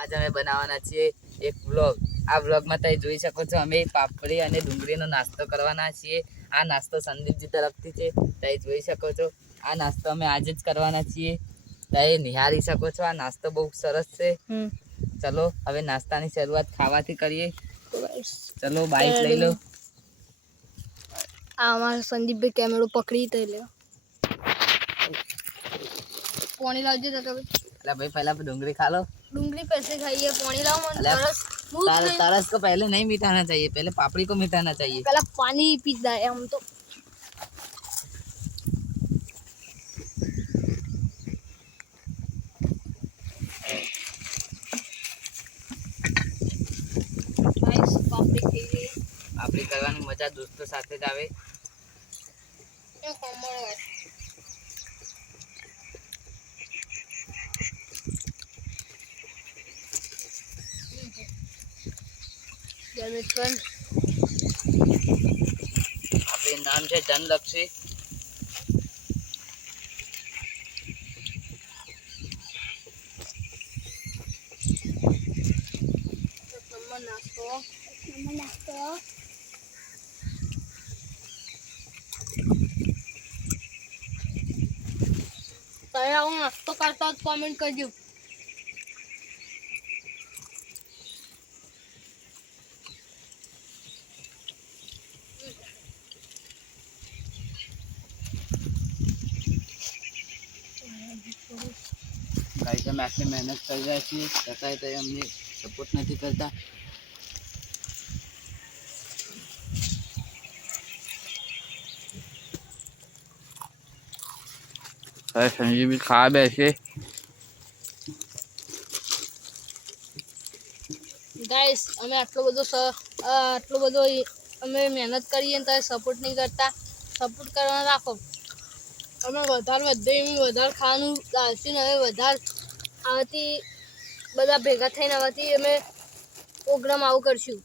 આજ અમે બનાવવાના છીએ એક વ્લોગ। આ વ્લોગમાં તમે જોઈ શકો છો અમે પાપડી અને ડુંગળીનો નાસ્તો કરવાના છીએ। આ નાસ્તો સંદીપજી તરફથી છે, તમે જોઈ શકો છો। આ નાસ્તો અમે આજે જ કરવાના છીએ, તમે નિહાળી શકો છો। આ નાસ્તો બહુ સરસ છે। ચલો હવે નાસ્તાની શરૂઆત ખાવાથી કરીએ। ચલો બાઈક લઈ લો। આ અમારા સંદીપભાઈ કેમેરો પકડી તો લે પાણી લાવજો તો એટલે ભાઈ પહેલા डुंगरी खा लो। डुंगरी कैसे खाइए? पानी लाओ मन तरस को पहले नहीं मिटाना चाहिए, पहले पापड़ी को मिटाना चाहिए। पहले पानी पीता है हम तो। पापड़ी खाइए। पापड़ी करवानी मजा दोस्तों साथे ज आवे। आपके नाम છે ધનલક્ષ્મી। नाश्तो करता कमेंट करજો। गाइस हम आटली मेहनत कर रहे છીએ છતાંય તે અમને સપોર્ટ નથી કરતા। હવે સંજીવી ખાવા બેસે। गाइस અમે આટલો બધો અમે મહેનત કરીએ તો સપોર્ટ નહીં કરતા। સપોર્ટ કરવા રાખો। અમે વધારે ખાવાનું દાલચીન હવે વધારે આથી બધા ભેગા થઈને આવાથી અમે પ્રોગ્રામ આવું કરશું,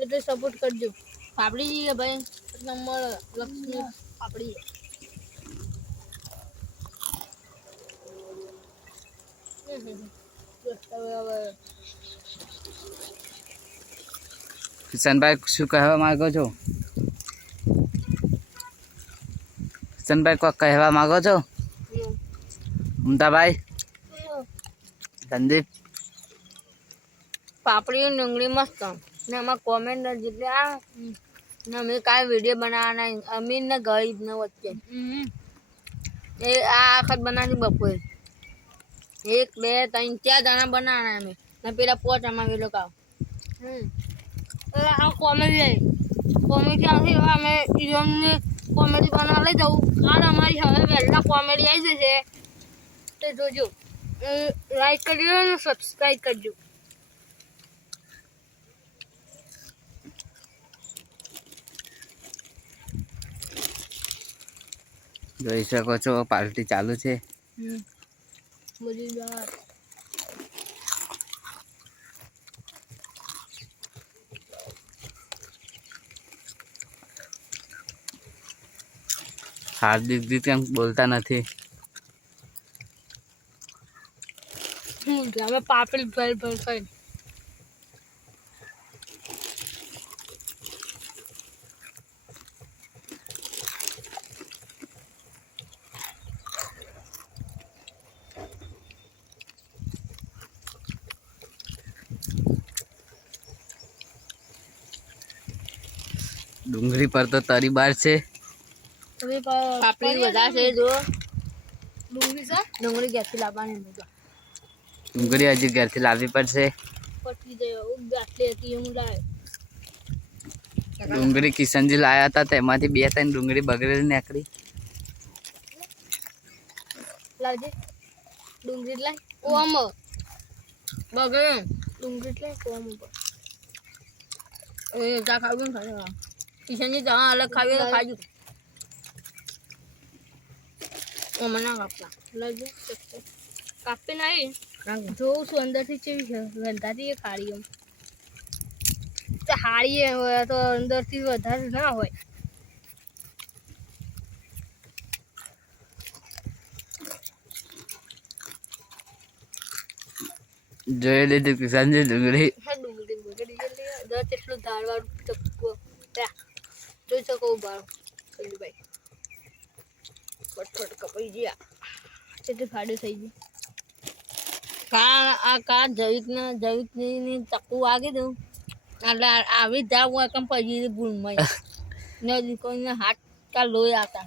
એટલે સપોર્ટ કરજો। પાપડી જઈએ ભાઈ, નંબર લક્ષ્મી પાપડી। કિશનભાઈ શું કહેવા માંગો છો? કિશનભાઈ કોઈ કહેવા માંગો છો? મમતાભાઈ, સંદીપ? પાપડી ડુંગળી મસ્ત ને એમાં કોમેન્ટ જેટલે આ ને અમે કાંઈ વિડીયો બનાવવાના અમીર ને ગરીબ ને વચ્ચે એ આ આખત બનાવી બપોરે 1 2 3 4 જણા બનાવવાના અમે ને પેલા 5 અમારે લોકો આ કોમેડી આવી અમે ઈરોનને કોમેડી બનાવવા લઈ જવું। કાલ અમારી હવે વહેલા કોમેડી આવી જશે તો જોજો। લાઈક કરજો અને સબસ્ક્રાઈબ કરજો। જોઈ શકો છો પાર્ટી ચાલુ છે। હાર્દિક જી કેમ બોલતા નથી? અમે પાપડી ભર ખાઈ ડુંગળી પર તો તરી બાર છે। પાપડી વધારે છે જો ડુંગળી ગેસથી લાવવાની ડુંગળી હજી ઘરથી લાવવી પડશે। પટી જાય આટલી હતી હું લાવે। ડુંગળી કિશનજી લાયા હતા તેમાંથી 2-3 ડુંગળી બગડેલી નીકળી। લાવજે ડુંગળી લાય ઓમ બગડે ડુંગળી લાય ઓમ ઉપર એ જા ખાવું ને કિશનજી જા અલગ ખાવી તો ખાજો। ઓમના કાપલા લાવજે કાપી નહીં જોઉં છું અંદરથી કેવી છે ગંધાથી એ ખાડી એમ તો હાડીએ હોય તો અંદરથી વધારે ના હોય। જોઈ લીધું કિશનજી ડુંગળી. હા ડુંગળી બગડી ગયેલી દસ એટલું ધારવાળું ચપ્પુ જોઈ શકો બાર સંજુભાઈ ફટફટ કપાઈ ગયા કેટલી ફાડ્યું થઈ ગયું કા જવિકની ચક્કુ વાગી દઉં એટલે આવી ધાવ હોય કેમ પછી ભૂલમાં નદી કોઈને હાથ કા લોહી આવતા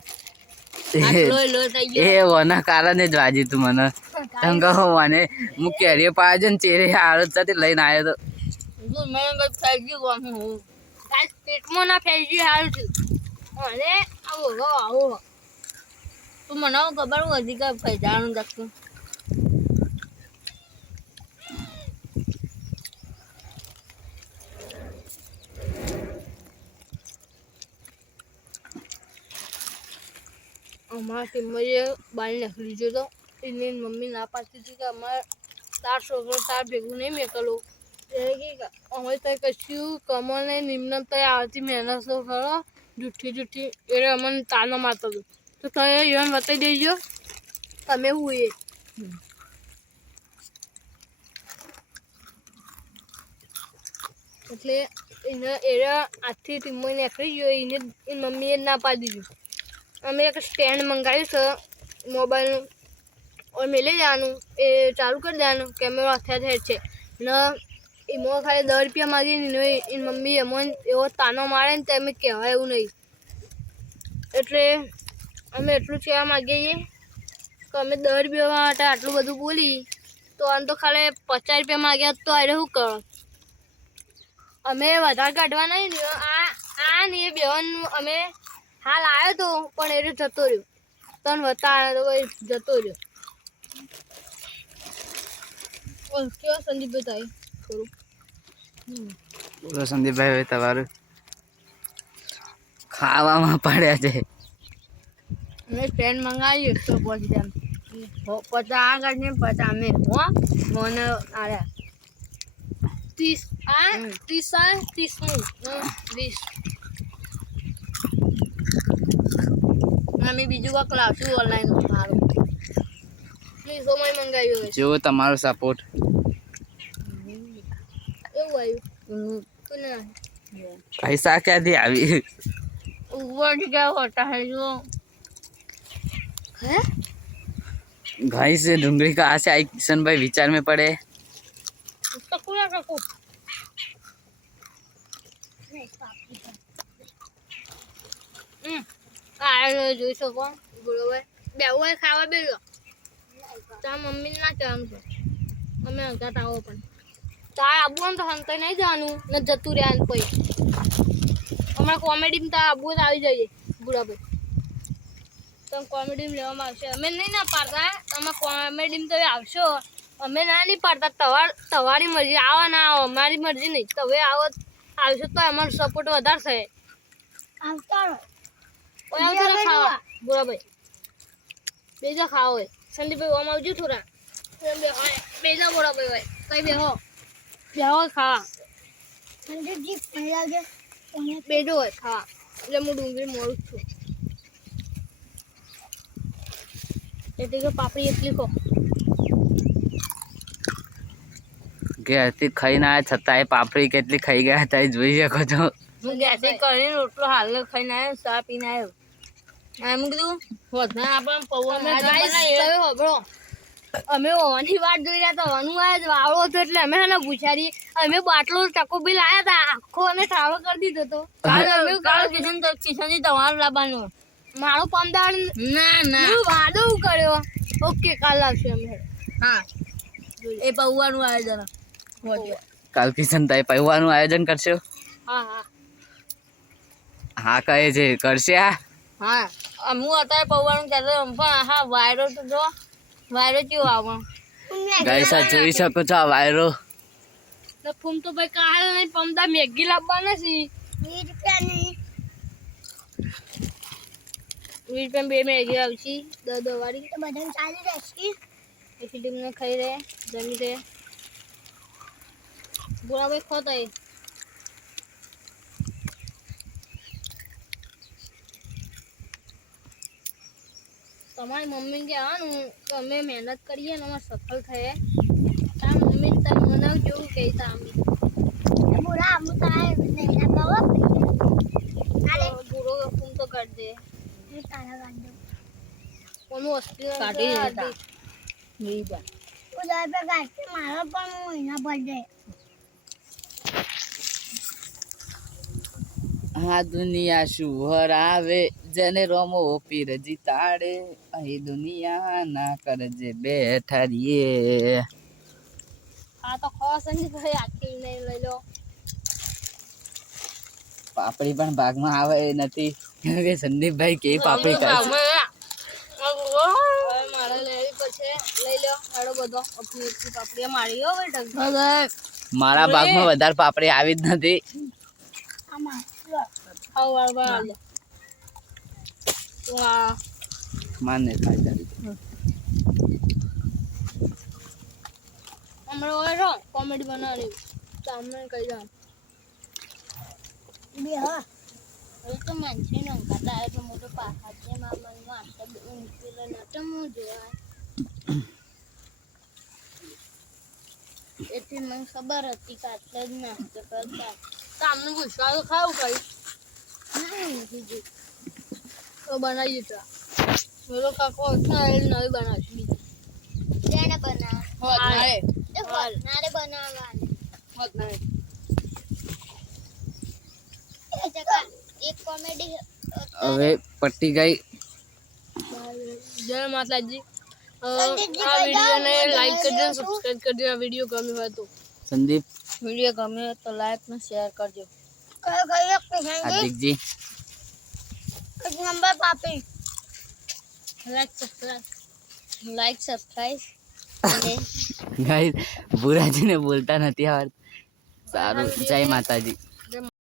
લોહી થઈ ગયો એ ઓના કારણે જ વાજી તું મને તમ કહો મને હું કેરીએ પાડે ને ચેરે હાલત સાથે લઈને આવ્યો તો મેં કઈ ફેંકી ગયું હું પેટમાં ના ફેંકી સારું છે અને આવો તું મને ખબર હું હજી કઈ ફેજાનું દખતું અમારા ટીમમાં બાળી નાખી લીધો તો એની મમ્મી ના પાડતી હતી કે અમારે તાર છોકરો તાર ભેગું નહીં મેકલું એ કે અમે તો કશું કમોને નિમ્ન તો આવતી મહેનત તો ખરો જુઠ્ઠી એટલે અમને તાનો મારતો હતો તો તમે એવું બતાવી દેજો તમે હું એટલે એને આજથી ટીમમાં નીકળી ગયો એને એની મમ્મીએ ના પાડી દીધું અમે એક સ્ટેન્ડ મંગાવ્યું છે મોબાઈલનું और मेले जाનું એ ચાલુ કરી દેવાનું કેમેરો હાથે છે ને એમાં ખાલી 10 રૂપિયા માગી ને એની મમ્મી એમાં એવો તાનો મારે ને તો અમે કહેવાય એવું નહીં એટલે અમે એટલું કહેવા માગીએ કે અમે 10 રૂપિયા માટે આટલું બધું બોલી તો આમ તો ખાલી 50 રૂપિયા માગ્યા તો અરે શું કરો અમે વધારે કાઢવા નહીં ને આ ને એ બેવાનું અમે હાલ આવ્યો તો પણ એ જતો રહ્યો તન વતા આવ્યો તો જતો રહ્યો કેવા સંદીપભાઈ થાય થોડું બોલો સંદીપભાઈ તમારું ખાવામાં પડ્યા છે મેં સ્ટેન્ડ મંગાવ્યું 150 50 આગળ ને 50 અમે હો મને આયા 30 નું 20 અમે બીજું કાંક લાવશું ઓનલાઈન સારું પ્લીઝ ઓમાય મંગાવ્યું હોય જો તમારો સપોર્ટ એવું આવ્યું કોને પૈસા ક્યાંથી આવી ऊपर क्या होता है जो है भाई से डूंगरी का आसे आई किशन भाई विचार में पड़े उसका पूरा का को આ જોઈ શકો બરોબર બેવું ખાવા બેલો તા મમ્મી ના કામ છે અમે અંગાત આવો પણ તાર આબુ તો હંતે નહીં જવાનું ને જતું રહ્યા કોઈ હમણાં કોમેડીમાં તાર આબુ આવી જઈએ બુરાભાઈ તમે કોમેડીમાં લેવામાં આવશે અમે નહીં ના પાડતા તમે કોમેડીમાં તમે આવશો અમે ના નહીં પાડતા તમારી મરજી આવો ના આવો અમારી મરજી નહીં તમે આવો આવશો તો અમારો સપોર્ટ વધારે થાય આવતા ખાવા બુરાભાઈ બેજા ખાવા હોય સંદીપભાઈ ઓમ આવજો થોડા બેજા બુરાભાઈ હોય કઈ બેહો ખાવા સંદીપજી પહેલા બેડો હોય ખાવા એટલે હું ડુંગળી મોડું છું એટલે કે પાપડી એટલી ખો ઘેરથી ખાઈને આવ્યા છતાં એ પાપડી કેટલી ખાઈ ગયા હતા એ જોઈ શકો છો હું ગેસે કરીને રોટલો હાલ ખાઈને આવ્યો ચા પીને આવ્યો એમ કીધું વધના આપણે પૌવા બનાવીએ અમે હોવાની વાત જોઈ રહ્યા હતા હોવાનું આવે વાળો હતો એટલે અમે એને પૂછાડી અમે બાટલો ટકો બી લાયા હતા આખો અને ઠાળો કરી દીધો હતો કિશનજી તમારું લાવવાનું મારો પમદાર ના વાદો કર્યો ઓકે કાલ આવશે અમે હા એ પૌવાનું આયોજન કાલ કિશન તાઈ પૌવાનું આયોજન કરશો હા હા હા કહે છે કરશે હા હું અત્યારે પૌવાનું કહેતો પણ હા વાયરો તો જો વાયરો કેવો આવો ગાઈસ આ જોઈ શકો છો આ વાયરો ને ફૂમ તો ભાઈ કાલ નહીં પમદા મેગી લાવવાના છે 20 રૂપિયા બે મેગી આવશે 10 વાળી તો બધાને ચાલી રહેશે એક ટીમને ખાઈ રહે જમી રહે બોલાભાઈ ખોતા એ તમારી મમ્મી કહેવાનું કે અમે મહેનત કરીએ ને અમે સફળ થઈએ તારા મમ્મીને કઈ તામ बुरा मुता है नहीं ना बाबा અરે પૂરો ફોન તો કરી દે ये तारा गांडो કોનું હોસ્પિટલ કાઢી દેતા. उधर पे गांड के मारो पर महीना पड़ जाए આ દુનિયા શું હરાવે જેને રોમો પીરજી તાડે અહીં દુનિયા ના કરજે બેઠા રીએ. આ તો ખાસ સંદીપભાઈ આખી નહીં લઈ લો પાપડી પણ ભાગમાં આવે એ નથી કેમ કે સંદીપભાઈ કેવી પાપડી કરે છે. હવે મારે લેવી પછી લઈ લો હેડો બધો આપણી એટલી પાપડી મારી હો બેટા મારા ભાગમાં વધારે પાપડી આવી જ નથી. आमा ખાવ વાળ વાળ વાહ માને ખાઈ હમણાં ઓય કોમેડી બનાવવાની સામે કહી દઉં भी हाँ હવે તો માનસી ને ઊંઘાતા આવે તો મોટો પાછા છે મારા મનમાં આટલા ઊંઘ પેલો નતો હું જોવાય એટલે મને ખબર હતી કે આટલા જ નાસ્તો કરતા સામને પૂછવા તો ખાવું કઈ નહીં તો બનાવી દીધા પેલો કાકો ના એ નવી બનાવશું બીજી जेने बना હોત નારે ये नारे बनावाने હોત નારે ये जगह एक कॉमेडी હવે પટ્ટી ગઈ. જય માતાજી સંદીપજી આ કહી દો, વિડીયોને હું લાઈક કરજો જોઈ સબસ્ક્રાઇબ કરજો આ વિડીયો ગમ્યો હોય તો સંદીપ વિડીયો ગમ્યો હોય તો લાઈક ને શેર કરજો कल कल एक पेशेंट હાર્દિકજી एक नंबर पापी લાઈક સબસ્ક્રાઇબ ગાઈસ ભુરાજીને બોલતા નથી આવડતું. સારું જય માતાજી.